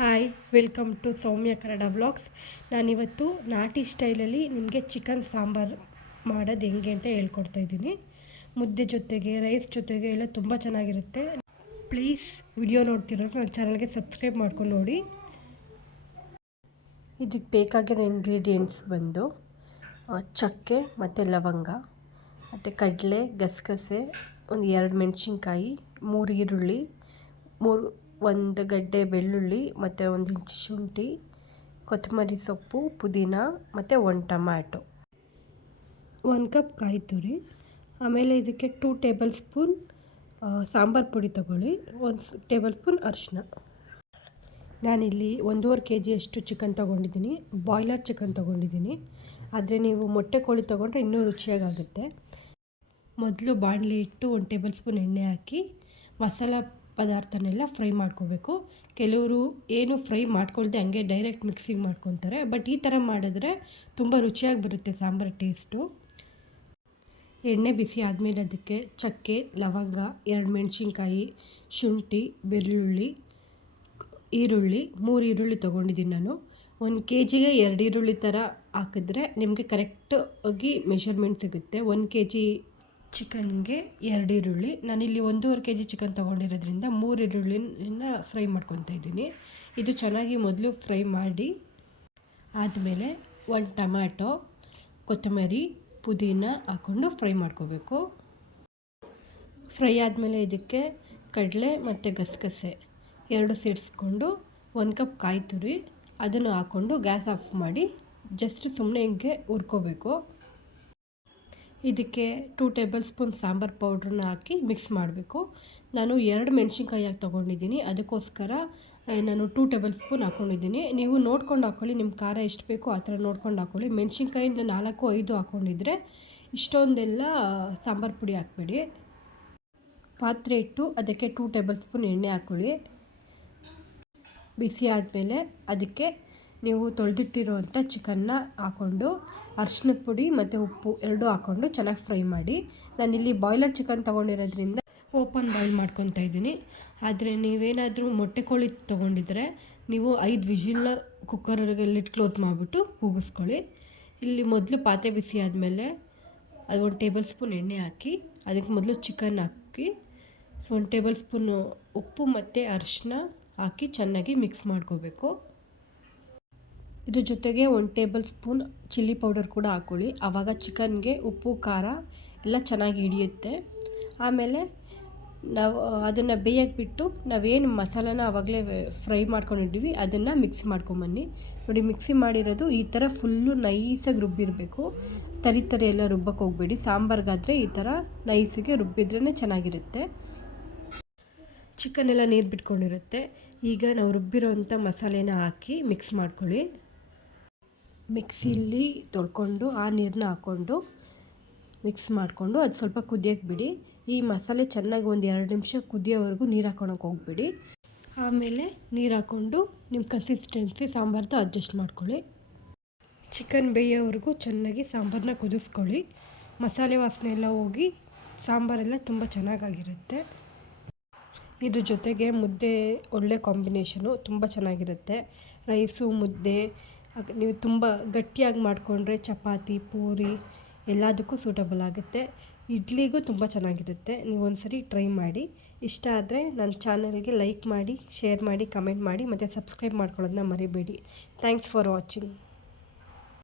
Hi, welcome to Soumya Kannada vlogs. ನಾನಿವತ್ತು ನಾಟಿ ಸ್ಟೈಲಲ್ಲಿ ನಿಮಗೆ ಚಿಕನ್ ಸಾಂಬಾರು ಮಾಡೋದು ಹೆಂಗೆ ಅಂತ ಹೇಳ್ಕೊಡ್ತಾಯಿದ್ದೀನಿ. ಮುದ್ದೆ ಜೊತೆಗೆ, ರೈಸ್ ಜೊತೆಗೆ ಎಲ್ಲ ತುಂಬ ಚೆನ್ನಾಗಿರುತ್ತೆ. ಪ್ಲೀಸ್ ವಿಡಿಯೋ ನೋಡ್ತಿರೋರು ನನ್ನ ಚಾನಲ್ಗೆ ಸಬ್ಸ್ಕ್ರೈಬ್ ಮಾಡ್ಕೊಂಡು ನೋಡಿ. ಇದಕ್ಕೆ ಬೇಕಾಗಿರೋ ಇಂಗ್ರೀಡಿಯೆಂಟ್ಸ್ ಬಂದು ಚಕ್ಕೆ ಮತ್ತು ಲವಂಗ ಮತ್ತು ಕಡಲೆ, ಗಸಗಸೆ, ಒಂದು 2 ಮೆಣಸಿನ್ಕಾಯಿ, 3 ಈರುಳ್ಳಿ, 1 ಗಡ್ಡೆ ಬೆಳ್ಳುಳ್ಳಿ ಮತ್ತು 1 ಇಂಚು ಶುಂಠಿ, ಕೊತ್ತಂಬರಿ ಸೊಪ್ಪು, ಪುದೀನ ಮತ್ತು 1 ಟೊಮ್ಯಾಟೊ, 1 ಕಪ್ ಕಾಯಿ ತುರಿ. ಆಮೇಲೆ ಇದಕ್ಕೆ 2 ಟೇಬಲ್ ಸ್ಪೂನ್ ಸಾಂಬಾರು ಪುಡಿ ತೊಗೊಳ್ಳಿ, 1 ಟೇಬಲ್ ಸ್ಪೂನ್ ಅರಿಶಿನ. ನಾನಿಲ್ಲಿ 1.5 kg ಅಷ್ಟು ಚಿಕನ್ ತೊಗೊಂಡಿದ್ದೀನಿ. ಬಾಯ್ಲರ್ ಚಿಕನ್ ತೊಗೊಂಡಿದ್ದೀನಿ. ಆದರೆ ನೀವು ಮೊಟ್ಟೆ ಕೋಳಿ ತೊಗೊಂಡ್ರೆ ಇನ್ನೂ ರುಚಿಯಾಗುತ್ತೆ. ಮೊದಲು ಬಾಣಲಿ ಇಟ್ಟು 1 ಟೇಬಲ್ ಸ್ಪೂನ್ ಎಣ್ಣೆ ಹಾಕಿ ಮಸಾಲ ಪದಾರ್ಥನೆಲ್ಲ ಫ್ರೈ ಮಾಡ್ಕೋಬೇಕು. ಕೆಲವರು ಏನು ಫ್ರೈ ಮಾಡ್ಕೊಳ್ದೆ ಹಂಗೆ ಡೈರೆಕ್ಟ್ ಮಿಕ್ಸಿಗೆ ಮಾಡ್ಕೊತಾರೆ. ಬಟ್ ಈ ಥರ ಮಾಡಿದ್ರೆ ತುಂಬ ರುಚಿಯಾಗಿ ಬರುತ್ತೆ ಸಾಂಬಾರು ಟೇಸ್ಟು. ಎಣ್ಣೆ ಬಿಸಿ ಆದಮೇಲೆ ಅದಕ್ಕೆ ಚಕ್ಕೆ, ಲವಂಗ, 2 ಮೆಣಸಿನ್ಕಾಯಿ, ಶುಂಠಿ, ಬೆಳ್ಳುಳ್ಳಿ, ಈರುಳ್ಳಿ, 3 ಈರುಳ್ಳಿ ತೊಗೊಂಡಿದ್ದೀನಿ ನಾನು. 1 kgಗೆ 2 ಈರುಳ್ಳಿ ಥರ ಹಾಕಿದ್ರೆ ನಿಮಗೆ ಕರೆಕ್ಟಾಗಿ ಮೆಷರ್ಮೆಂಟ್ ಸಿಗುತ್ತೆ. 1 kg ಚಿಕನ್ಗೆ 2 ಈರುಳ್ಳಿ. ನಾನಿಲ್ಲಿ 1.5 kg ಚಿಕನ್ ತೊಗೊಂಡಿರೋದ್ರಿಂದ 3 ಈರುಳ್ಳಿನ ಫ್ರೈ ಮಾಡ್ಕೊತಾ ಇದ್ದೀನಿ. ಇದು ಚೆನ್ನಾಗಿ ಮೊದಲು ಫ್ರೈ ಮಾಡಿ ಆದಮೇಲೆ 1 ಟೊಮ್ಯಾಟೊ, ಕೊತ್ತಂಬರಿ, ಪುದೀನ ಹಾಕ್ಕೊಂಡು ಫ್ರೈ ಮಾಡ್ಕೋಬೇಕು. ಫ್ರೈ ಆದಮೇಲೆ ಇದಕ್ಕೆ ಕಡಲೆ ಮತ್ತು ಗಸಗಸೆ 2 ಸೇರಿಸ್ಕೊಂಡು 1 ಕಪ್ ಕಾಯಿ ತುರಿ ಅದನ್ನು ಹಾಕ್ಕೊಂಡು ಗ್ಯಾಸ್ ಆಫ್ ಮಾಡಿ ಜಸ್ಟ್ ಸುಮ್ಮನೆ ಹಿಂಗೆ ಹುರ್ಕೋಬೇಕು. ಇದಕ್ಕೆ 2 ಟೇಬಲ್ ಸ್ಪೂನ್ ಸಾಂಬಾರು ಪೌಡ್ರನ್ನ ಹಾಕಿ ಮಿಕ್ಸ್ ಮಾಡಬೇಕು. ನಾನು 2 ಮೆಣಸಿನ್ಕಾಯಿ ತೊಗೊಂಡಿದ್ದೀನಿ. ಅದಕ್ಕೋಸ್ಕರ ನಾನು 2 ಟೇಬಲ್ ಸ್ಪೂನ್ ಹಾಕ್ಕೊಂಡಿದ್ದೀನಿ. ನೀವು ನೋಡ್ಕೊಂಡು ಹಾಕ್ಕೊಳ್ಳಿ, ನಿಮ್ಮ ಖಾರ ಎಷ್ಟು ಬೇಕೋ ಆ ಥರ ನೋಡ್ಕೊಂಡು ಹಾಕ್ಕೊಳ್ಳಿ. ಮೆಣಸಿನ್ಕಾಯಿಂದ 4-5 ಹಾಕ್ಕೊಂಡಿದ್ರೆ ಇಷ್ಟೊಂದೆಲ್ಲ ಸಾಂಬಾರು ಪುಡಿ ಹಾಕ್ಬೇಡಿ. ಪಾತ್ರೆ ಇಟ್ಟು ಅದಕ್ಕೆ 2 ಟೇಬಲ್ ಸ್ಪೂನ್ ಎಣ್ಣೆ ಹಾಕ್ಕೊಳ್ಳಿ. ಬಿಸಿ ಆದಮೇಲೆ ಅದಕ್ಕೆ ನೀವು ತೊಳೆದಿಟ್ಟಿರೋವಂಥ ಚಿಕನ್ನ ಹಾಕ್ಕೊಂಡು ಅರಿಶಿನದ ಪುಡಿ ಮತ್ತು ಉಪ್ಪು 2 ಹಾಕ್ಕೊಂಡು ಚೆನ್ನಾಗಿ ಫ್ರೈ ಮಾಡಿ. ನಾನಿಲ್ಲಿ ಬಾಯ್ಲರ್ ಚಿಕನ್ ತೊಗೊಂಡಿರೋದ್ರಿಂದ ಓಪನ್ ಬಾಯ್ಲ್ ಮಾಡ್ಕೊತಾ ಇದ್ದೀನಿ. ಆದರೆ ನೀವೇನಾದರೂ ಮೊಟ್ಟೆ ಕೋಳಿ ತೊಗೊಂಡಿದ್ರೆ ನೀವು 5 ವಿಷಿಲ್ನ ಕುಕ್ಕರಲ್ಲಿ ಲಿಡ್ ಕ್ಲೋಸ್ ಮಾಡಿಬಿಟ್ಟು ಕೂಗಿಸ್ಕೊಳ್ಳಿ. ಇಲ್ಲಿ ಮೊದಲು ಪಾತ್ರೆ ಬಿಸಿ ಆದಮೇಲೆ ಅದು 1 ಟೇಬಲ್ ಸ್ಪೂನ್ ಎಣ್ಣೆ ಹಾಕಿ ಅದಕ್ಕೆ ಮೊದಲು ಚಿಕನ್ ಹಾಕಿ 1 ಟೇಬಲ್ ಸ್ಪೂನು ಉಪ್ಪು ಮತ್ತು ಅರಿಶಿನ ಹಾಕಿ ಚೆನ್ನಾಗಿ ಮಿಕ್ಸ್ ಮಾಡ್ಕೋಬೇಕು. ಇದ್ರ ಜೊತೆಗೆ 1 ಟೇಬಲ್ ಸ್ಪೂನ್ ಚಿಲ್ಲಿ ಪೌಡರ್ ಕೂಡ ಹಾಕ್ಕೊಳ್ಳಿ. ಆವಾಗ ಚಿಕನ್ಗೆ ಉಪ್ಪು ಖಾರ ಎಲ್ಲ ಚೆನ್ನಾಗಿ ಹಿಡಿಯುತ್ತೆ. ಆಮೇಲೆ ನಾವು ಅದನ್ನು ಬೇಯಕ್ಕೆ ಬಿಟ್ಟು ನಾವೇನು ಮಸಾಲಾನ ಆವಾಗಲೇ ಫ್ರೈ ಮಾಡ್ಕೊಂಡಿದ್ದೀವಿ ಅದನ್ನು ಮಿಕ್ಸ್ ಮಾಡ್ಕೊಂಬನ್ನಿ. ನೋಡಿ, ಮಿಕ್ಸಿ ಮಾಡಿರೋದು ಈ ಥರ ಫುಲ್ಲು ನೈಸಾಗಿ ರುಬ್ಬಿರಬೇಕು. ತರಿ ಎಲ್ಲ ರುಬ್ಬಕ್ಕೆ ಹೋಗಬೇಡಿ. ಸಾಂಬಾರ್ಗಾದರೆ ಈ ಥರ ನೈಸಿಗೆ ರುಬ್ಬಿದ್ರೇ ಚೆನ್ನಾಗಿರುತ್ತೆ. ಚಿಕನ್ ಎಲ್ಲ ನೀರು ಬಿಟ್ಕೊಂಡಿರುತ್ತೆ. ಈಗ ನಾವು ರುಬ್ಬಿರೋವಂಥ ಮಸಾಲೆನ ಹಾಕಿ ಮಿಕ್ಸ್ ಮಾಡ್ಕೊಳ್ಳಿ. ಮಿಕ್ಸಿಲಿ ತೊಳ್ಕೊಂಡು ಆ ನೀರನ್ನ ಹಾಕ್ಕೊಂಡು ಮಿಕ್ಸ್ ಮಾಡಿಕೊಂಡು ಅದು ಸ್ವಲ್ಪ ಕುದಿಯೋಕ್ಕೆ ಬಿಡಿ. ಈ ಮಸಾಲೆ ಚೆನ್ನಾಗಿ 1-2 ನಿಮಿಷ ಕುದಿಯೋವರೆಗೂ ನೀರು ಹಾಕ್ಕೊಳಕ್ಕೆ ಹೋಗ್ಬಿಡಿ. ಆಮೇಲೆ ನೀರು ಹಾಕ್ಕೊಂಡು ನಿಮ್ಮ ಕನ್ಸಿಸ್ಟೆನ್ಸಿ ಸಾಂಬಾರ್ದು ಅಡ್ಜಸ್ಟ್ ಮಾಡ್ಕೊಳ್ಳಿ. ಚಿಕನ್ ಬೇಯೋವರೆಗೂ ಚೆನ್ನಾಗಿ ಸಾಂಬಾರನ್ನ ಕುದಿಸ್ಕೊಳ್ಳಿ. ಮಸಾಲೆ ವಾಸನೆ ಎಲ್ಲ ಹೋಗಿ ಸಾಂಬಾರೆಲ್ಲ ತುಂಬ ಚೆನ್ನಾಗಿರುತ್ತೆ. ಇದ್ರ ಜೊತೆಗೆ ಮುದ್ದೆ ಒಳ್ಳೆ ಕಾಂಬಿನೇಷನು, ತುಂಬ ಚೆನ್ನಾಗಿರುತ್ತೆ. ರೈಸು, ಮುದ್ದೆ ನೀವು ತುಂಬ ಗಟ್ಟಿಯಾಗಿ ಮಾಡಿಕೊಂಡ್ರೆ ಚಪಾತಿ, ಪೂರಿ ಎಲ್ಲದಕ್ಕೂ ಸೂಟಬಲ್ ಆಗುತ್ತೆ. ಇಡ್ಲಿಗೂ ತುಂಬ ಚೆನ್ನಾಗಿರುತ್ತೆ. ನೀವು ಒಂದ್ಸರಿ ಟ್ರೈ ಮಾಡಿ. ಇಷ್ಟ ಆದರೆ ನನ್ನ ಚಾನಲ್ಗೆ ಲೈಕ್ ಮಾಡಿ, ಶೇರ್ ಮಾಡಿ, ಕಮೆಂಟ್ ಮಾಡಿ ಮತ್ತು ಸಬ್ಸ್ಕ್ರೈಬ್ ಮಾಡ್ಕೊಳ್ಳೋದನ್ನ ಮರಿಬೇಡಿ. Thanks for watching.